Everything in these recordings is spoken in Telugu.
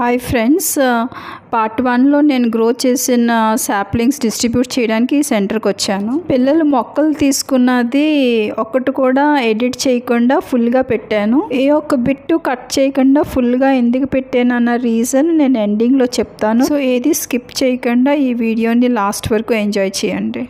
హాయ్ ఫ్రెండ్స్, పార్ట్ 1లో నేను గ్రో చేసిన సాప్లింగ్స్ డిస్ట్రిబ్యూట్ చేయడానికి ఈ సెంటర్కి వచ్చాను. పిల్లలు మొక్కలు తీసుకున్నది ఒక్కటి కూడా ఎడిట్ చేయకుండా ఫుల్గా పెట్టాను. ఏ ఒక్క బిట్టు కట్ చేయకుండా ఫుల్గా ఎందుకు పెట్టాను అన్న రీజన్ నేను ఎండింగ్లో చెప్తాను. సో ఏది స్కిప్ చేయకుండా ఈ వీడియోని లాస్ట్ వరకు ఎంజాయ్ చేయండి.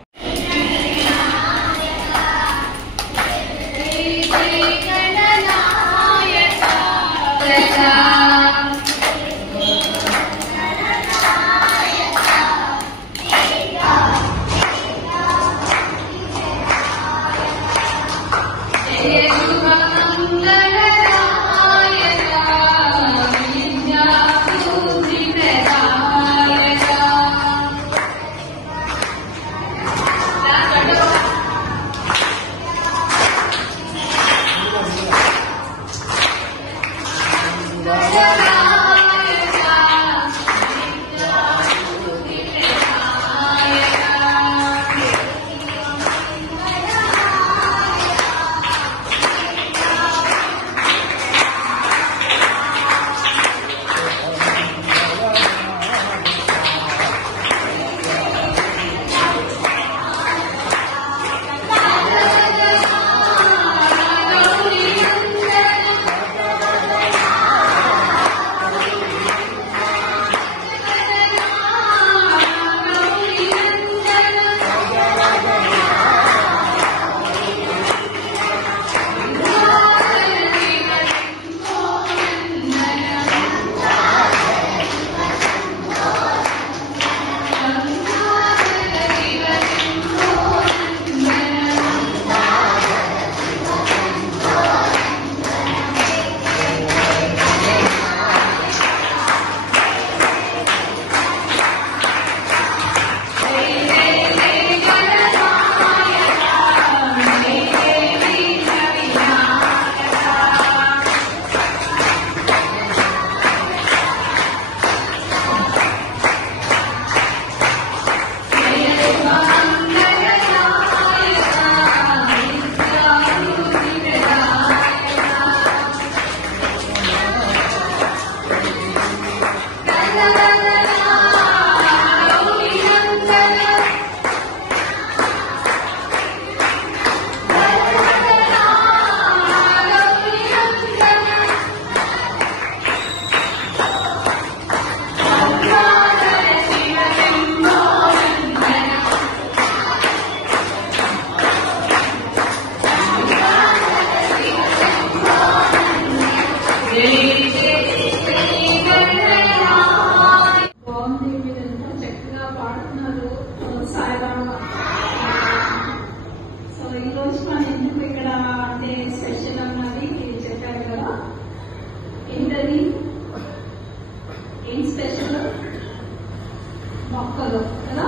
మొక్కలు కదా,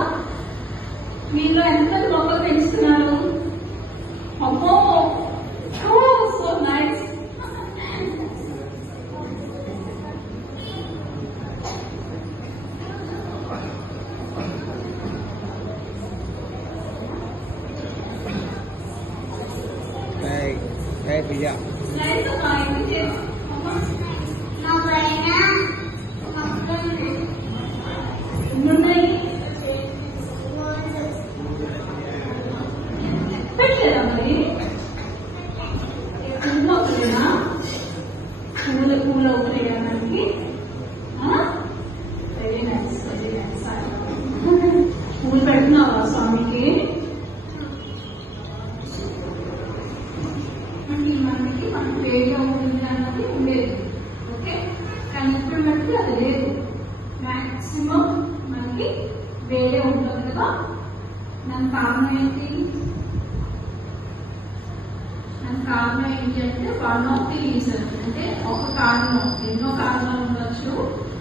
మీలో ఎంతమంది మొక్కలు పెంచుతున్నారు? అమ్మో, సో నైస్. పూలు పెడుతున్నావా స్వామికి? మనకి వేడిగా ఉంటుంది అన్నది ఉండేది, ఓకే. కానీ ఇప్పుడు మనకి అది లేదు. మాక్సిమం మనకి వేడే ఉంటుంది కదా. దాని కారణం ఏంటి? అంటే వన్ ఆఫ్ ది రీజన్, అంటే ఒక కారణం, ఎన్నో కారణాలు ఉండొచ్చు,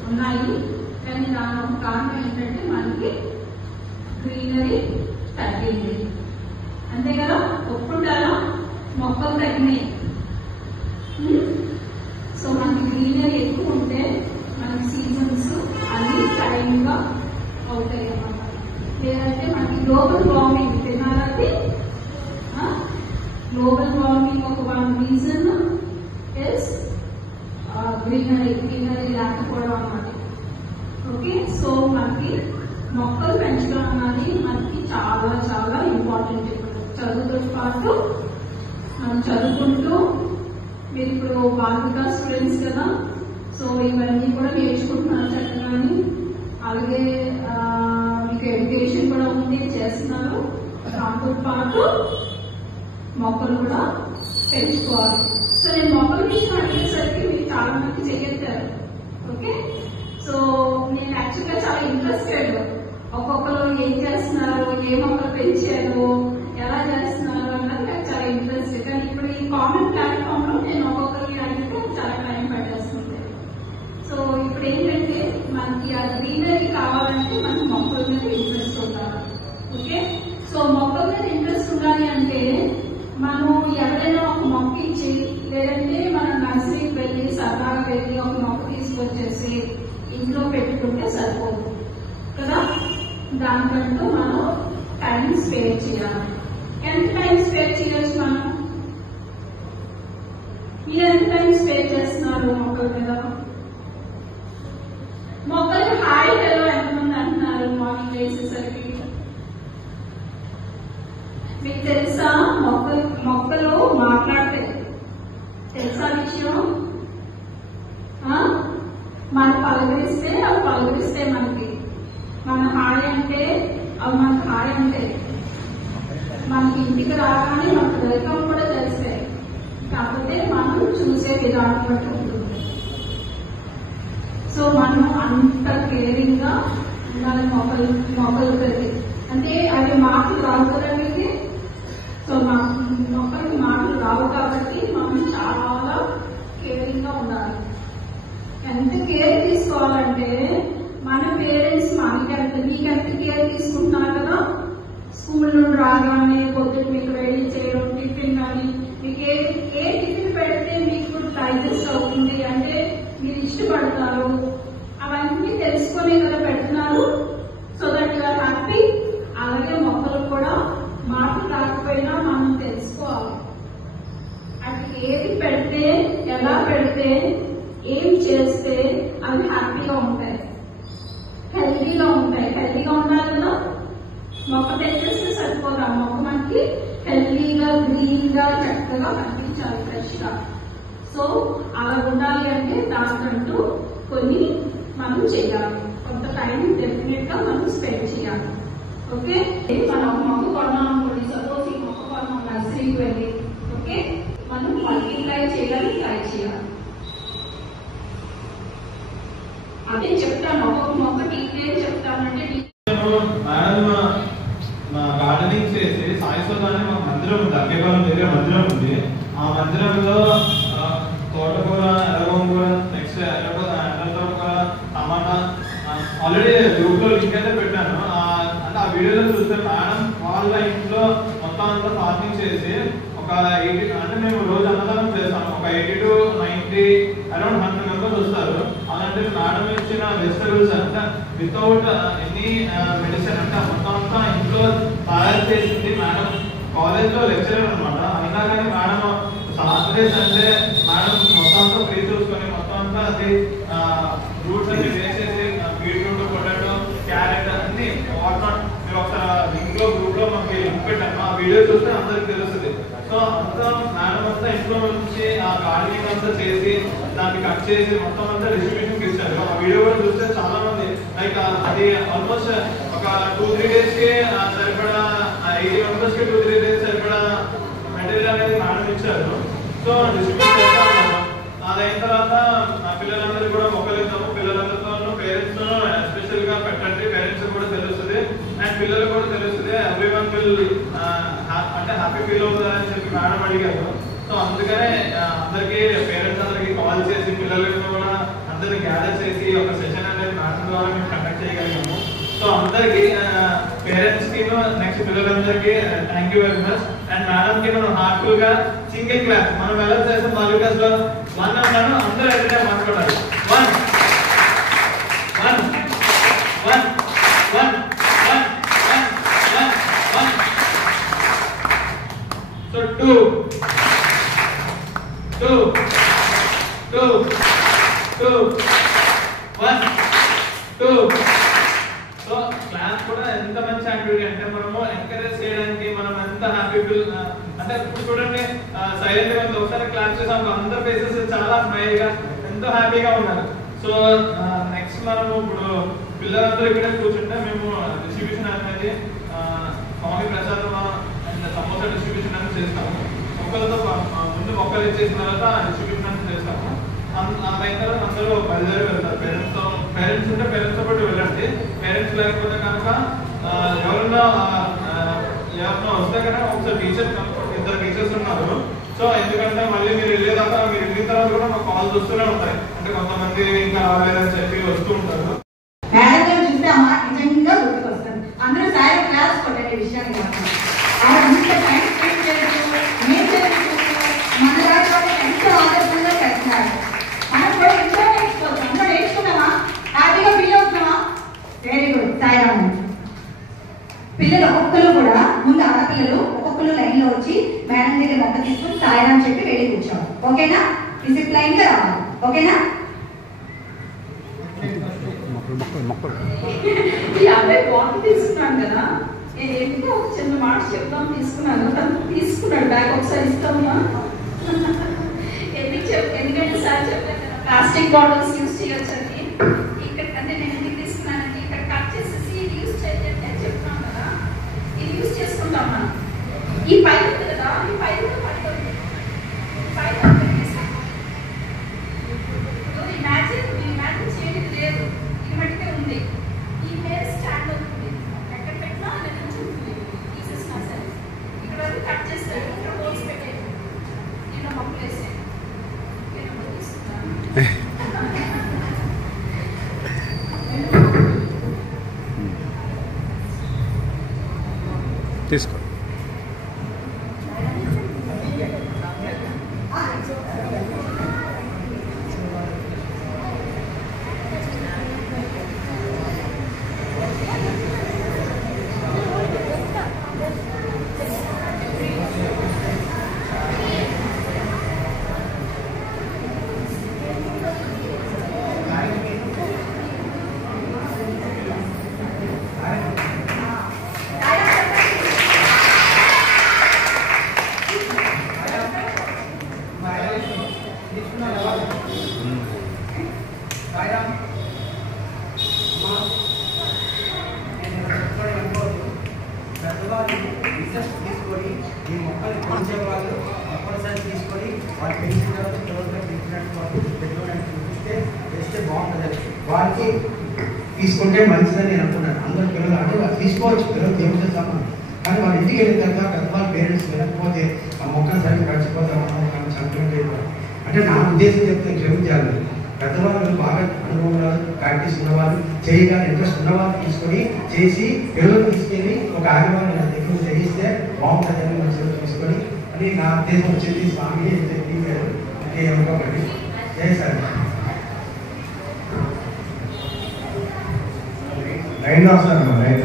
ఉన్నాయి. కానీ దాని ఒక కారణం ఏంటంటే మనకి గ్రీనరీ తగ్గింది, అంతే కదా. ఒప్పుంటారా? మొక్కలు తగ్గినాయి. సో మనకి గ్రీనరీ ఎక్కువ ఉంటే మనకి సీజన్స్ అన్ని టైంగా అవుతాయి అన్నమాట. లేదంటే మనకి గ్లోబల్ వార్మింగ్ తినాలంటే గ్లోబల్ వార్మింగ్ ఒక వన్ రీజన్ ఇస్ గ్రీనరీ లేకపోవడం అన్నమాట. ఓకే, సో మనకి మొక్కలు పెంచడం అన్నది మనకి చాలా చాలా ఇంపార్టెంట్. చదువుతో పాటు మనం చదువుకుంటూ, మీరు ఇప్పుడు బాలిక స్టూడెంట్స్ కదా, సో ఇవన్నీ కూడా నేర్చుకుంటున్నారు చక్కగాని. అలాగే మీకు ఎడ్యుకేషన్ కూడా ఉంది, చేస్తున్నారు. దాంతో పాటు మొక్కలు కూడా పెంచుకోవాలి. సో నేను మొక్కల విషయం అడిగేసరికి మీరు చాలా మంది చెయ్యెత్తారు. ఓకే, సో నేను యాక్చువల్గా చాలా ఇంట్రెస్టెడ్. ఒక్కొక్కరు ఏం చేస్తున్నారు, ఏ మొక్కలు పెంచారు, ఎలా చేస్తున్నారు అన్నది నాకు చాలా ఇంట్రెస్ట్. కానీ ఇప్పుడు ఈ కామన్ ప్లాట్ఫామ్ లో నేను ఒక్కొక్కరికి అడిగితే చాలా టైం పట్టేస్తుంది. సో ఇప్పుడు ఏంటంటే మనకి ఆ గ్రీనరీ కావాలంటే మనకి మొక్కల మీద ఇంట్రెస్ట్ ఉండాలి. ఓకే, సో మొక్కల మీద ఇంట్రెస్ట్ ఉండాలి అంటే మనం ఎవరైనా ఒక మొక్క ఇచ్చి, లేదంటే మనం నర్సరీకి వెళ్ళి సరదాగా వెళ్ళి ఒక మొక్క తీసుకొచ్చేసి ఇంట్లో పెట్టుకుంటే సరిపోదు కదా. దానికంటూ మనం టైం స్పేర్ చేయాలి. ఎంత టైం స్పేర్ చేయొచ్చు మనం? మీరు ఎంత టైం స్పేర్ చేస్తున్నారు మొక్కల మీద? మొక్కలకి హాయ్ హలో ఎంతమంది అంటున్నారు మార్నింగ్ వేసేసరికి? మీకు తెలుసా మొక్కలు మాట్లాడతాయి, తెలుసా విషయం? మనం పలకరిస్తే అవి పలకరిస్తాయి మనకి. మన హాయ్ అంటే అవి మనకు హాయ్ అంటే, మనకి ఇంటికి రాగానే మనకు వెల్కమ్ కూడా తెలుస్తాయి. కాకపోతే మనం చూసే విధానం బట్టి ఉంటుంది. సో మనం అంత కేరింగ్ గా ఉండాలి మొక్కలు ప్రతి. అంటే అవి మాటలు రావు కదా మీకు. సో మొక్కలకి మాటలు రావు కాబట్టి మనం చాలా కేరింగ్ గా ఉండాలి. ఎంత కేర్ తీసుకోవాలంటే మన పేరెంట్స్ మీకెంత కేర్ తీసుకుంటున్నారు కదా. స్కూల్ నుండి రాగానే పొద్దున్న మీకు రెడీ చేయడం, టిఫిన్ కానీ, మీకు ఏ టిఫిన్ పెడితే మీకు డైజెస్ట్ అవుతుంది అంటే మీరు ఇష్టపడతారు, అవన్నీ తెలుసుకునే కదా పెడుతున్నారు. So that you are happy. అలాగే మొక్కలు కూడా మాటలు రాకపోయినా మనం తెలుసుకోవాలి. అది ఏది పెడితే, ఎలా పెడితే, ఏం చేస్తే అవి హ్యాపీగా ఉంటాయి, హెల్తీగా ఉంటాయి. హెల్తీగా ఉండాలి కదా. మొక్క తెచ్చేస్తే సరిపోదా, మొక్క మనకి హెల్తీగా గ్రీన్ గా చక్కగా కనిపించాలి, ఫ్రెష్ గా. సో అలా ఉండాలి అంటే దానికంటూ కొన్ని మనం చేయాలి, కొంత టైం డెఫినెట్ గా మనం స్పెండ్ చేయాలి. ఓకే, మనం ఒక మొక్క కొన్నాం అనుకోండి, సపోజ్ ఈ మొక్క కొన్నాం నర్సరీకి వెళ్ళి, ఓకే, మనం మల్టిప్లై చేయడానికి ట్రై చేయాలి. అదే చెప్తాను, ఒక్కొక్క మొక్కకి ఏం చెప్తానంటే గార్డెనింగ్ చేసి సాయిసోదాన్ని మా మందిరం ఉంది, అగ్గేపాలెం దగ్గర మందిరం ఉంది. ఆ మందిరంలో తోటకూర, ఎర్రగోంగూర, నెక్స్ట్ ఎర్ర తోటకూర, టమాటా ఆల్రెడీ గ్రూప్ లో లింక్ అయితే పెట్టాను. అంటే ఆ వీడియోలో చూస్తే మేడం వాళ్ళ ఇంట్లో మొత్తం అంతా ఫార్మింగ్ చేసి ఒక 80, అంటే మేము రోజు అన్నదానం చేస్తాము, ఒక 80 to 90 అరౌండ్ 100 మెంబర్స్ వస్తారు. అలాంటి మేడం ఇచ్చిన వెజిటబుల్స్ అంటే వితౌట్ ఎనీ మెడిసిన్, అంటే మొత్తం అంతా ఇంట్లో తయారు చేసింది. మేడం కాలేజ్ లో లెక్చరర్ అనమాట. అయినా కానీ మేడం సాటర్డేస్ అంటే మేడం మొత్తం అంతా ఫ్రీ చూసుకొని మొత్తం అంతా అది ఫ్రూట్స్ అన్ని వేసేసి బీట్రూట్, పొటాటో, క్యారెట్ అన్ని వాట్నాట్. మీరు ఒకసారి లింక్ లో గ్రూప్ లో మనకి లింక్ పెట్టాము, ఆ వీడియో చూస్తే అందరికి తెలుస్తుంది. సో అంతా మేడం అంతా ఇంట్లో నుంచి ఆ గార్డెనింగ్ అంతా చేసి దాన్ని కట్ చేసి మొత్తం అంతా డిస్ట్రిబ్యూషన్ ఇచ్చారు. ఆ వీడియో కూడా చూస్తే చాలా మంది లైక్ అది ఆల్మోస్ట్ ఒక 2-3 days కి సరిపడా 80 members కి 2-3 days సరిపడా మెటీరియల్ అనేది మేడం ఇచ్చారు. సో డిస్ట్రిబ్యూట్ చేస్తా ఉన్నాము. అదైన తర్వాత పిల్లలందరూ కూడా మొక్కలు ఇద్దాము, పిల్లలందరితో పేరెంట్స్ తో ఎస్పెషల్ గా పెట్టండి, పేరెంట్స్ కూడా తెలుస్తుంది అండ్ పిల్లలు కూడా తెలుస్తుంది. ఎవ్రీవన్ విల్ అంటే హ్యాపీ ఫీల్ అవుతారని చెప్పి మేడం అడిగారు. సో అందుకనే అందరికి పేరెంట్స్ అందరికి కాల్ చేసి పిల్లలకి కూడా అందరిని గ్యాదర్ చేసి ఒక సెషన్ అనేది మేడం ద్వారా మేము కండక్ట్ చేయగలిగాము. సో అందరికి పేరెంట్స్ కి నెక్స్ట్ పిల్లలందరికీ thank you very much. And madam కి మనం హార్ట్ఫుల్ గా సింగిల్ క్లాస్ మనం ఎలా చేస్తాం బాలికాస్ లో 1 అన్నాను, అందరూ అయితే మాట్లాడాలి. 1 1 1 1 1 1 1. సో 2 2 2 2 1 2 యాక్టివిటీ అంటే మనము ఎంకరేజ్ చేయడానికి మనం ఎంత హ్యాపీ ఫీల్ అంటే ఇప్పుడు చూడండి సైలెంట్ గా ఉంది, ఒకసారి క్లాప్ చేసాం అందరి ఫేసెస్ చాలా స్మైల్ గా ఎంతో హ్యాపీగా ఉన్నారు. సో నెక్స్ట్ మనము ఇప్పుడు పిల్లలందరూ ఇక్కడే కూర్చుంటే మేము డిస్ట్రిబ్యూషన్ అనేది స్వామి ప్రసాదం అండ్ సమోసా డిస్ట్రిబ్యూషన్ అనేది చేస్తాము. మొక్కలతో ముందు మొక్కలు ఇచ్చేసిన తర్వాత డిస్ట్రిబ్యూషన్ అనేది చేస్తాము. అయిన తర్వాత అందరూ బయలుదేరి వెళ్తారు. పేరెంట్స్ ఉంటే పేరెంట్స్ తో పాటు వెళ్ళండి. పేరెంట్స్ లేకపోతే కనుక ఎవరన్నా వస్తే కనుక ఒకసారి ఇద్దరు టీచర్స్ ఉన్నారు. సో ఎందుకంటే మళ్ళీ మీరు వెళ్ళేదాకా మీరు వెళ్ళిన తర్వాత కూడా మాకు కాల్స్ వస్తూనే ఉంటాయి. అంటే కొంతమంది ఇంకా రాలేదని చెప్పి వస్తూ ఉంటారు. చూస్తే ఆ మాట నిజంగా గుర్తుకొస్తుంది. అందరూ సాయి క్లాస్ కొట్టండి విషయాన్ని మన రాష్ట్రాన్ని ఎంతో ఆదర్శంగా చేస్తున్నారు. మనం కూడా ఎంతో నేర్చుకోవచ్చు. అందరూ నేర్చుకున్నామా? హ్యాపీగా ఫీల్ అవుతున్నామా? Very good. సాయిరామ్. పిల్లలు ఒక్కొక్కరు కూడా ముందు ఆడపిల్లలు ఒక్కొక్కరు లైన్ లో వచ్చి మేడం దగ్గర మొక్క తీసుకుని సాయిరామ్ చెప్పి వెళ్ళి కూర్చోవాలి. ఓకేనా? డిసిప్లైన్ గా రావాలి. ఓకేనా? ఈ అబ్బాయి బాటిల్ తీసుకున్నాను కదా, నేను ఎందుకో ఒక చిన్న మాట చెప్తాం తీసుకున్నాను. తను తీసుకున్నాడు బ్యాగ్. ఒకసారి ఇస్తామా? ఎందుకంటే సార్ చెప్పాను కదా ప్లాస్టిక్ బాటిల్స్ యూజ్ చేయొచ్చని. ఇక్కడ అంటే నేను ఎందుకు తీసుకున్నానంటే ఇక్కడ కట్ చేసేసి ఇది యూజ్ చేయండి అని చెప్తున్నాను కదా, ఇది యూజ్ చేసుకుంటాం మనం. ఈ పైన ఉంది కదా, ఈ పైన పడుతుంది. పైన మ్యాజిక్ చేయడం లేదు, ఇది మట్టికే ఉంది. ఈ మీద స్టాండ్ అవుతుంది, ఎక్కడ పెట్టినా అలా నుంచి ఉంటుంది. తీసేసినా సరే ఇక్కడ వరకు కట్ చేస్తాను, ఇక్కడ హోల్స్ పెట్టేది, నేను మొక్కలు వేసాను. తీసుకో. వాళ్ళకి తీసుకుంటే మంచిదని నేను అనుకున్నాను. అందరు పిల్లలు అంటే వాళ్ళు తీసుకోవచ్చు, పిల్లలు దేవుడితో సమానం. కానీ వాళ్ళ ఇంటికి వెళ్ళిన తర్వాత పెద్దవాళ్ళ పేరెంట్స్ వినకపోతే ఆ మొక్కలు సరిగ్గా గడిచిపోతామని సంక్రమణ అయిపోయి అంటే నా ఉద్దేశం చెప్తే క్షమించాలి. పెద్దవాళ్ళు బాగా అనుభవంలో ప్రాక్టీస్ ఉన్నవాళ్ళు చేయగానే ఇంట్రెస్ట్ ఉన్నవాళ్ళు తీసుకొని చేసి పిల్లలు తీసుకెళ్ళి ఒక ఆదివారం దగ్గర చేయిస్తే బాగుంటుందని మంచిగా చూసుకొని అని నా ఉద్దేశం వచ్చింది. స్వామి చెప్పారు అంటే ఏమనుకోకండి. చేశారు లైన్లో వస్తాను. లైన్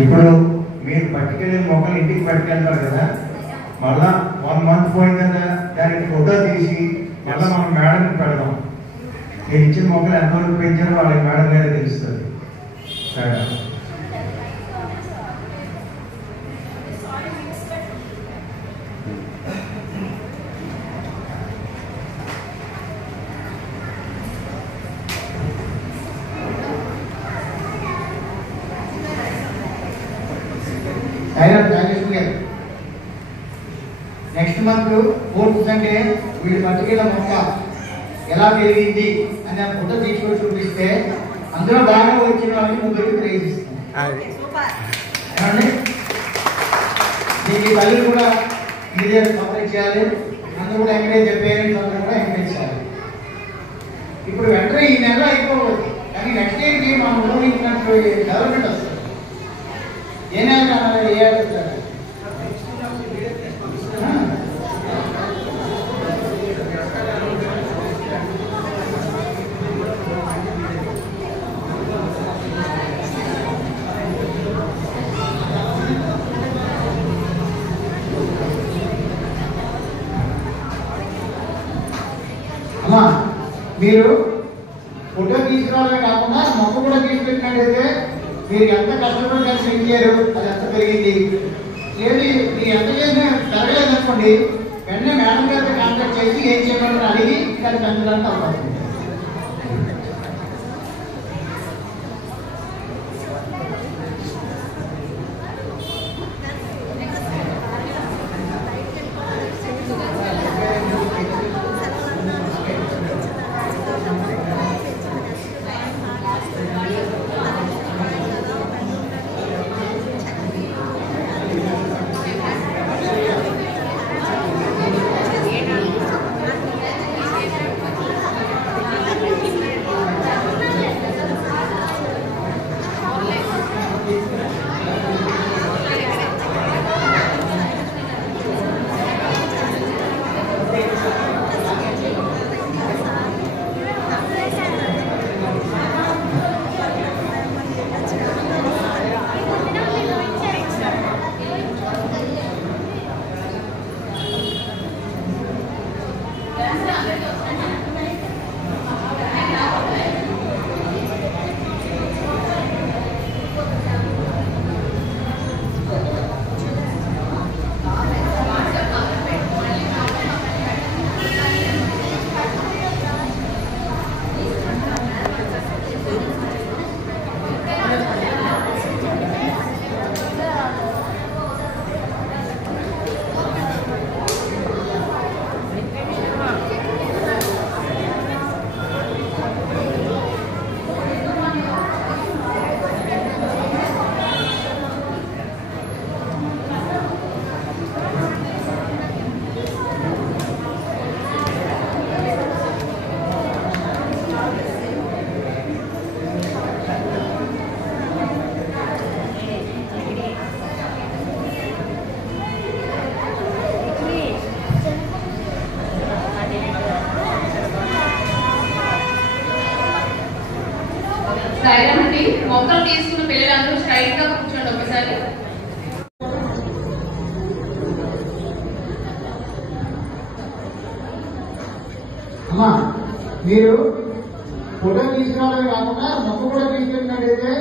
ఇప్పుడు మీరు పట్టుకెళ్ళే మొక్కలు ఇంటికి పట్టుకెళ్తారు కదా, మళ్ళా 1 month పోయిన కదా దానికి ఫోటో తీసి మళ్ళీ మనం మేడంకి పెడదాం. మీరు ఇచ్చిన మొక్కలు ఎంతవరకు పెంచారో వాళ్ళకి మేడం గారే తెలుస్తుంది. సరే నెక్స్ట్ మంత్ 4th సండే వీడి పట్టుకెళ్ళ మొక్క ఎలా పెరిగింది అని ఆ ఫోటో తీసుకొని చూపిస్తే అందులో బాగా వచ్చిన వాళ్ళని ముగ్గురికి ప్రైజ్ ఇస్తాం. దీనికి తల్లి కూడా మీడియా సపరేట్ చేయాలి. అందరూ కూడా ఎంకరేజ్ పేరెంట్స్ అందరూ కూడా ఎంకరేజ్ చేయాలి. ఇప్పుడు వెంటనే ఈ నెల అయిపోవచ్చు, కానీ నెక్స్ట్ ఇయర్కి మనం ఊహించినట్టు డెవలప్మెంట్ వస్తుంది. ఏ నెల కావాలి, ఏ ఏడాది మీరు ఫోటో తీసుకురావడమే కాకుండా మొక్క కూడా తీసుకెళ్ళినట్టయితే మీరు ఎంత కష్టపడి దాన్ని పెంచారు, అది ఎంత పెరిగింది. ఏది మీరు ఎంత చేసినా పెరగలేదు అనుకోండి, వెంటనే మేడం గారితో కాంటాక్ట్ చేసి ఏం చేయమని అడిగి దాన్ని పెంచడానికి అవకాశం ఉంది. సాయిరామండి, మొక్కలు తీసుకున్న పిల్లలందరూ స్ట్రైట్ గా కూర్చోండి ఒకసారి. అమ్మా మీరు ఫోటో తీసుకురావడమే కాకుండా మొక్క కూడా తీసుకెళ్ళినట్టయితే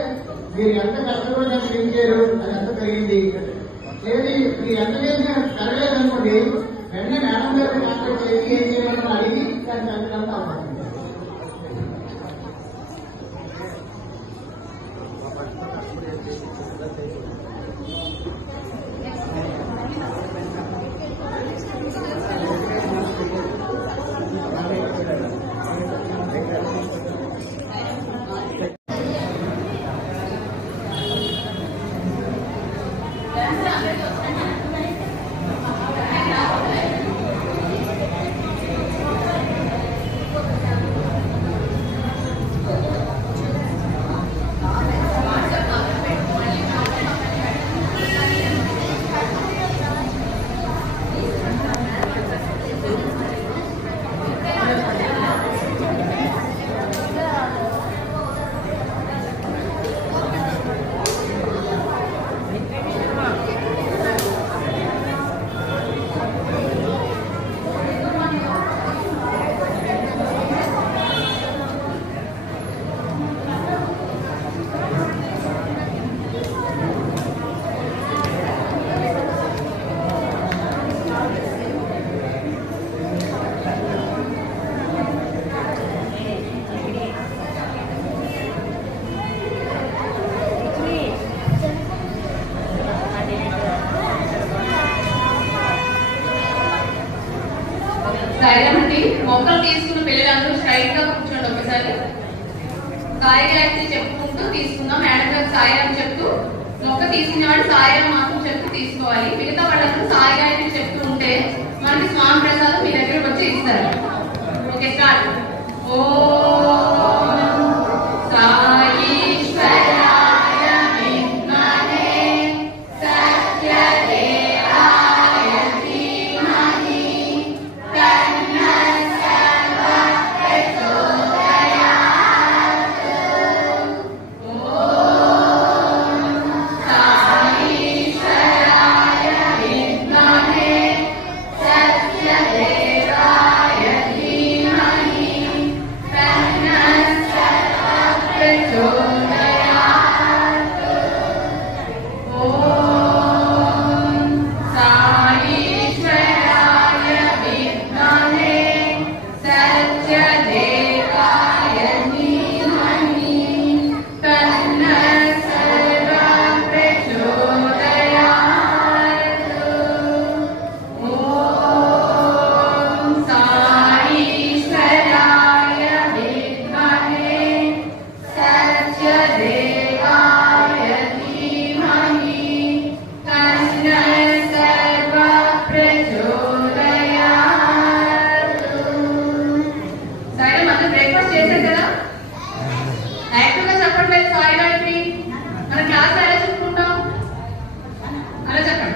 మీరు ఎంత కష్టపడి దాన్ని పెంచారు, అది ఎంత పెరిగింది. ఏది మీరు ఎంత చేసినా పెరగలేదు అనుకోండి, వెంటనే మేడం గారితో కాంటాక్ట్ చేసి ఏం చేయమని అడిగి దాన్ని పెంచడానికి అవకాశం ఉంది. సాయిరామండి, మొక్కలు తీసుకున్న పిల్లలందరూ స్ట్రైట్ గా కూర్చోండి ఒకసారి. సాయిరాన్ని చెప్పుకుంటూ తీసుకుందాం. మేడం గారు సాయిరాం చెప్తూ, మొక్క తీసుకునేవాడు సాయిరాం మాత్రం చెప్తూ తీసుకోవాలి. మిగతా వాళ్ళందరూ సాయిరాన్ని చెప్తూ ఉంటే మనకి స్వామి ప్రసాదం మీ దగ్గరకు వచ్చి ఇస్తారు. Okay, start. ఓ చెప్పట్లేదు సాయి గాయత్రి? మన క్లాస్ ఎలా చెప్పుకుంటాం? అలా చెప్పండి.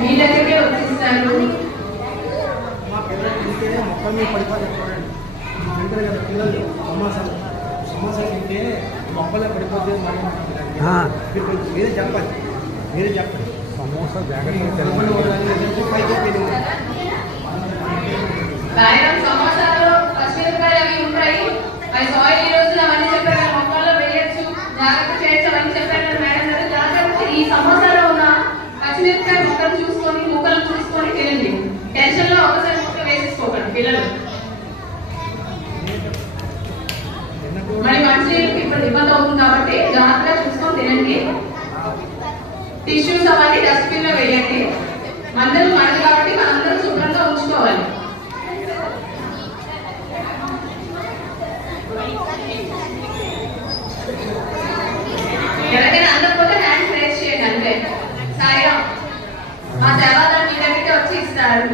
మీ దగ్గరికి వచ్చేస్తాను. మా పిల్లలు తింటే మొక్కల మీద పడిపోతారు చూడండి. తింటారు కదా పిల్లలు సమోసాలు తింటే మొక్కలే పడిపోతే మరి మీరే చెప్పండి సమోసా సమోసాలు పచ్చిమిరపకాయలు అవి ఉంటాయి. అవి సాయిల్ ఈ రోజు అవన్నీ చెప్పారు కదా, మొక్కల్లో వేయచ్చు, జాగ్రత్త చేయొచ్చు అవన్నీ చెప్పారు కదా మేడం గారు. జాగ్రత్త ఈ సమోసాలో ఉన్న పచ్చిమిరపకాయ ముక్కలు చూసుకొని తినండి. టెన్షన్ లో ఒకసారి ముక్క వేసేసుకోకండి పిల్లలు. మరి మంచినీళ్ళకి ఇప్పుడు ఇబ్బంది అవుతుంది కాబట్టి జాగ్రత్తగా చూసుకొని తినండి. టిష్యూస్ అవన్నీ డస్ట్బిన్ లో వేయండి. మందరం మనది కాబట్టి మనందరం శుభ్రంగా ఉంచుకోవాలి. ఎవరికైనా అందకపోతే హ్యాండ్ రేస్ చేయండి అంతే. సాయిరాం మా సేవాదారు మీ దగ్గరికి వచ్చి ఇస్తారు.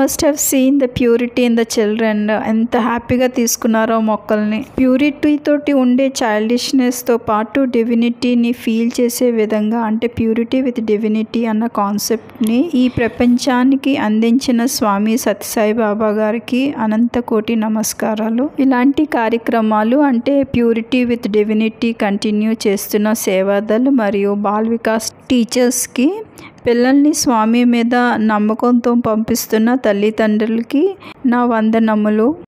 Must have seen the purity in the children. ఎంత హ్యాపీగా తీసుకున్నారో మొక్కల్ని. ప్యూరిటీ తోటి ఉండే చైల్డిష్నెస్తో పాటు డివినిటీని ఫీల్ చేసే విధంగా, అంటే ప్యూరిటీ విత్ డివినిటీ అన్న కాన్సెప్ట్ని ఈ ప్రపంచానికి అందించిన స్వామి సత్యసాయి బాబా గారికి అనంత కోటి నమస్కారాలు. ఇలాంటి కార్యక్రమాలు అంటే ప్యూరిటీ విత్ డివినిటీ కంటిన్యూ చేస్తున్న సేవాదల్ మరియు బాల్ వికాస్ టీచర్స్కి, పిల్లల్ని స్వామి మీద నమ్మకంతో పంపిస్తున్న తల్లిదండ్రులకి నా వందనములు.